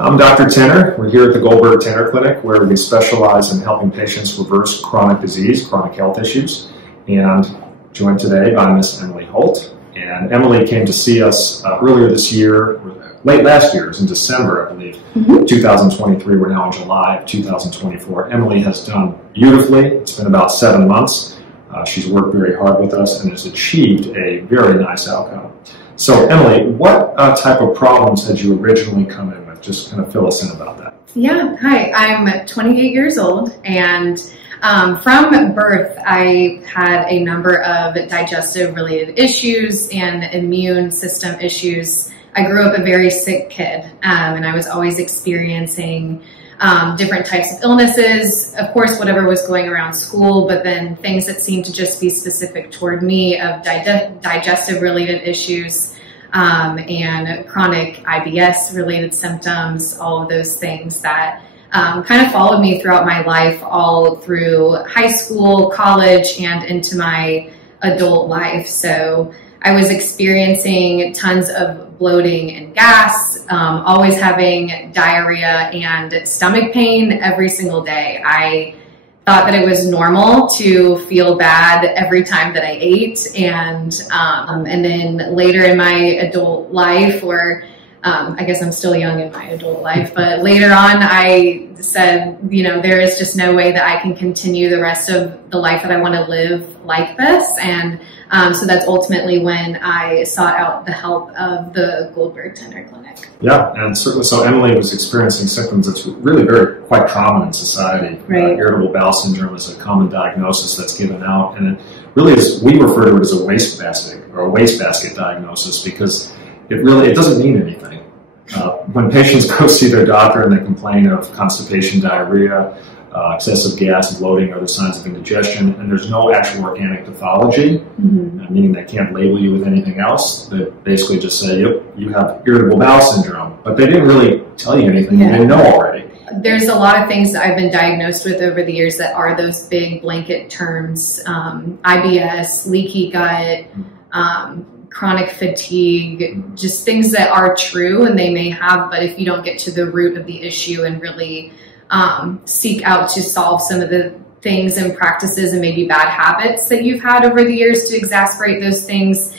I'm Dr. Tener. We're here at the Goldberg Tener Clinic, where we specialize in helping patients reverse chronic disease, chronic health issues, and joined today by Miss Emily Holt. And Emily came to see us earlier this year, late last year, it was in December, I believe, 2023. We're now in July of 2024. Emily has done beautifully. It's been about 7 months. She's worked very hard with us and has achieved a very nice outcome. So, Emily, what type of problems had you originally come in with? Just kind of fill us in about that. Yeah, hi, I'm 28 years old, and from birth, I had a number of digestive related issues and immune system issues. I grew up a very sick kid, and I was always experiencing different types of illnesses, of course, whatever was going around school, but then things that seemed to just be specific toward me of digestive related issues and chronic IBS related symptoms, all of those things that kind of followed me throughout my life, all through high school, college, and into my adult life. So I was experiencing tons of bloating and gas, always having diarrhea and stomach pain every single day. I thought that it was normal to feel bad every time that I ate, and then later in my adult life, or I guess I'm still young in my adult life, but later on I said, you know, there is just no way that I can continue the rest of the life that I want to live like this. And so that's ultimately when I sought out the help of the Goldberg Tener Clinic. Yeah, and certainly, so Emily was experiencing symptoms that's really quite common in society. Right. Irritable bowel syndrome is a common diagnosis that's given out, and it really is, we refer to it as a wastebasket diagnosis, because it doesn't mean anything. When patients go see their doctor and they complain of constipation, diarrhea, excessive gas, bloating, other signs of indigestion, and there's no actual organic pathology, meaning they can't label you with anything else. They basically just say, yep, you have irritable bowel syndrome. But they didn't really tell you anything you didn't know already. There's a lot of things that I've been diagnosed with over the years that are those big blanket terms, IBS, leaky gut, chronic fatigue, just things that are true and they may have, but if you don't get to the root of the issue and really seek out to solve some of the things and practices and maybe bad habits that you've had over the years to exacerbate those things,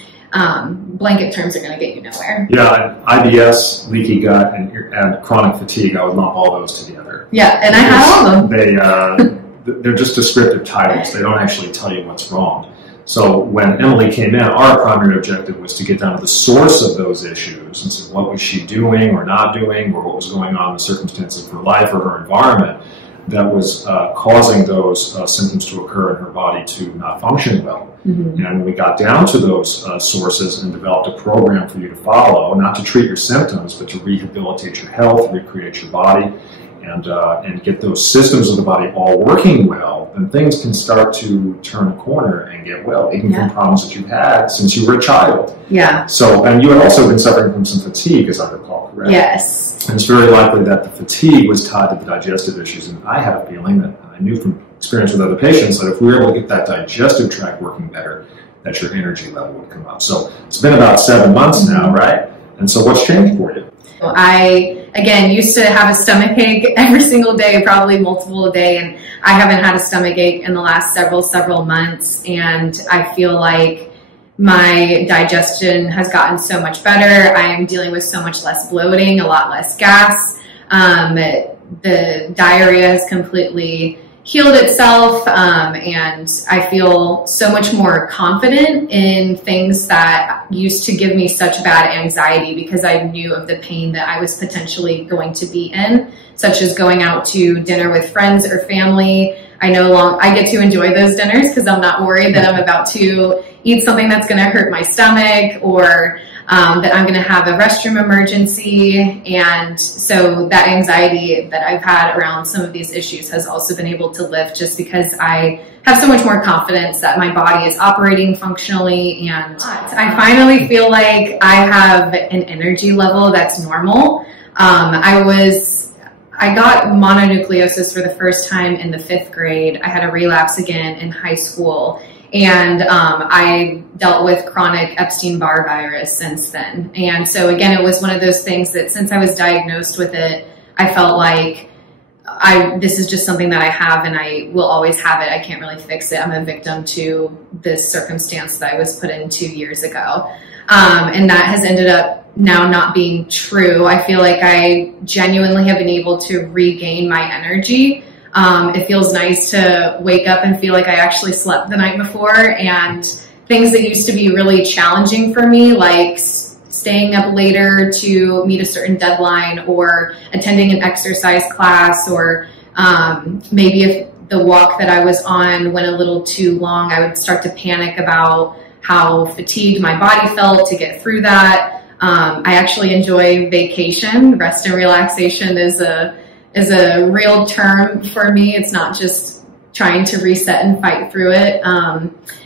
blanket terms are going to get you nowhere. Yeah, IBS, leaky gut, and chronic fatigue, I would lump all those together. Yeah, and I have all of them. They're just descriptive titles. They don't actually tell you what's wrong. So when Emily came in, our primary objective was to get down to the source of those issues and see what was she doing or not doing, or what was going on in the circumstances of her life or her environment that was causing those symptoms to occur in her body to not function well. And we got down to those sources and developed a program for you to follow, not to treat your symptoms, but to rehabilitate your health, recreate your body, and get those systems of the body all working well, then things can start to turn a corner and get well, even from problems that you've had since you were a child. Yeah. So, and you had also been suffering from some fatigue, as I recall, correct? Yes. And it's very likely that the fatigue was tied to the digestive issues. And I had a feeling that I knew from experience with other patients that if we were able to get that digestive tract working better, that your energy level would come up. So it's been about 7 months now, right? And so what's changed for you? I, again, used to have a stomach ache every single day, probably multiple a day, and I haven't had a stomach ache in the last several months, and I feel like my digestion has gotten so much better. I am dealing with so much less bloating, a lot less gas. The diarrhea has completely healed itself, and I feel so much more confident in things that used to give me such bad anxiety because I knew of the pain that I was potentially going to be in, such as going out to dinner with friends or family. I get to enjoy those dinners because I'm not worried that I'm about to eat something that's going to hurt my stomach, or that I'm going to have a restroom emergency. And so that anxiety that I've had around some of these issues has also been able to lift just because I have so much more confidence that my body is operating functionally. And I finally feel like I have an energy level that's normal. I got mononucleosis for the first time in the 5th grade. I had a relapse again in high school. And I dealt with chronic Epstein-Barr virus since then. And so again, it was one of those things that since I was diagnosed with it, I felt like this is just something that I have and I will always have it. I can't really fix it. I'm a victim to this circumstance that I was put in 2 years ago. And that has ended up now not being true. I feel like I genuinely have been able to regain my energy. It feels nice to wake up and feel like I actually slept the night before, and things that used to be really challenging for me, like staying up later to meet a certain deadline or attending an exercise class, or maybe if the walk that I was on went a little too long, I would start to panic about how fatigued my body felt to get through that. I actually enjoy vacation. Rest and relaxation is a real term for me. It's not just trying to reset and fight through it.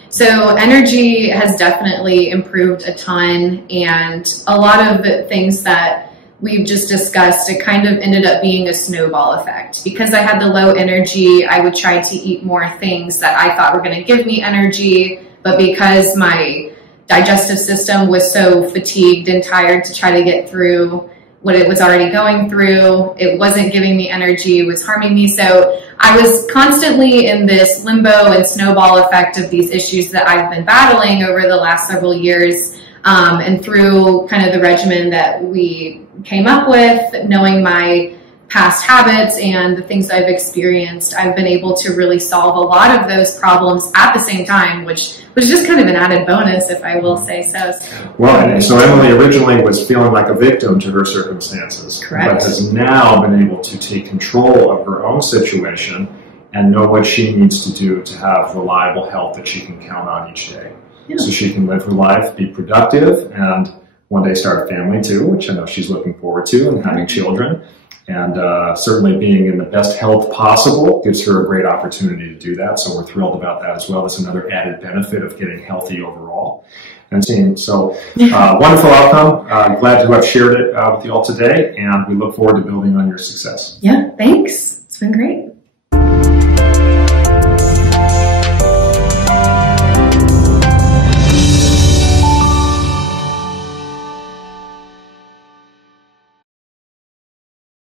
So energy has definitely improved a ton, and a lot of the things that we've just discussed, it kind of ended up being a snowball effect. Because I had the low energy, I would try to eat more things that I thought were going to give me energy, but because my digestive system was so fatigued and tired to try to get through what it was already going through, it wasn't giving me energy, it was harming me. So I was constantly in this limbo and snowball effect of these issues that I've been battling over the last several years. And through kind of the regimen that we came up with, knowing my past habits and the things I've experienced, I've been able to really solve a lot of those problems at the same time, which was just kind of an added bonus, if I will say so. Well, and so Emily originally was feeling like a victim to her circumstances, correct, but has now been able to take control of her own situation and know what she needs to do to have reliable health that she can count on each day. Yeah. So she can live her life, be productive, and one day start a family too, which I know she's looking forward to, and having children. And certainly being in the best health possible gives her a great opportunity to do that. So we're thrilled about that as well. That's another added benefit of getting healthy overall. And so wonderful outcome. Glad to have shared it with you all today. And we look forward to building on your success. Yeah, thanks. It's been great.